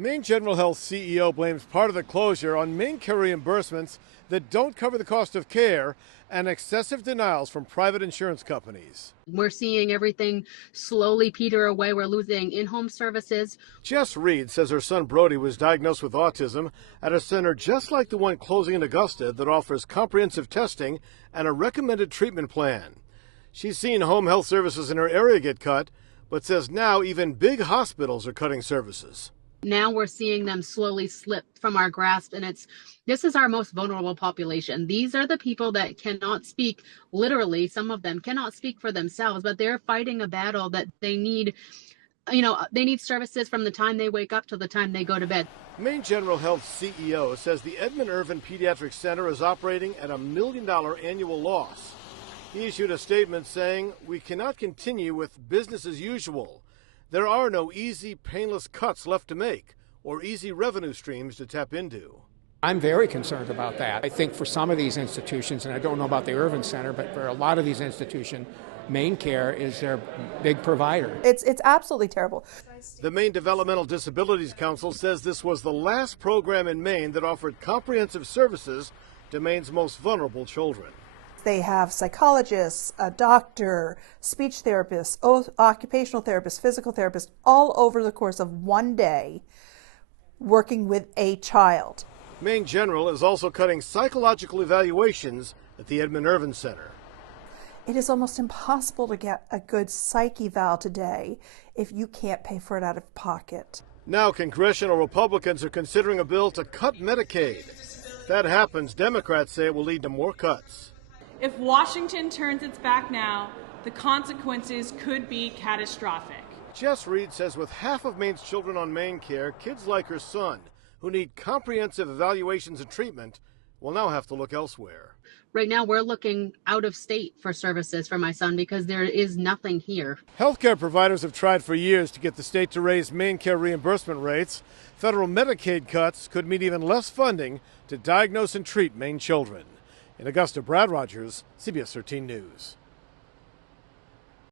Maine General Health CEO blames part of the closure on Maine care reimbursements that don't cover the cost of care and excessive denials from private insurance companies. We're seeing everything slowly peter away. We're losing in-home services. Jess Reed says her son Brody was diagnosed with autism at a center just like the one closing in Augusta that offers comprehensive testing and a recommended treatment plan. She's seen home health services in her area get cut, but says now even big hospitals are cutting services. Now we're seeing them slowly slip from our grasp, and this is our most vulnerable population. These are the people that cannot speak, literally, some of them cannot speak for themselves, but they're fighting a battle that they need. They need services from the time they wake up to the time they go to bed. MaineGeneral Health CEO says the Edmund Irvin Pediatric Center is operating at $1 million annual loss. He issued a statement saying, "We cannot continue with business as usual. There are no easy, painless cuts left to make or easy revenue streams to tap into." I'm very concerned about that. I think for some of these institutions, and I don't know about the Irvin Center, but for a lot of these institutions, MaineCare is their big provider. It's absolutely terrible. The Maine Developmental Disabilities Council says this was the last program in Maine that offered comprehensive services to Maine's most vulnerable children. They have psychologists, a doctor, speech therapists, occupational therapists, physical therapists, all over the course of one day working with a child. MaineGeneral is also cutting psychological evaluations at the Edmund Irvin Center. It is almost impossible to get a good psych eval today if you can't pay for it out of pocket. Now congressional Republicans are considering a bill to cut Medicaid. If that happens, Democrats say it will lead to more cuts. If Washington turns its back now, the consequences could be catastrophic. Jess Reed says with half of Maine's children on MaineCare, kids like her son, who need comprehensive evaluations and treatment, will now have to look elsewhere. Right now, we're looking out of state for services for my son because there is nothing here. Healthcare providers have tried for years to get the state to raise MaineCare reimbursement rates. Federal Medicaid cuts could mean even less funding to diagnose and treat Maine children. In Augusta, Brad Rogers, CBS 13 News.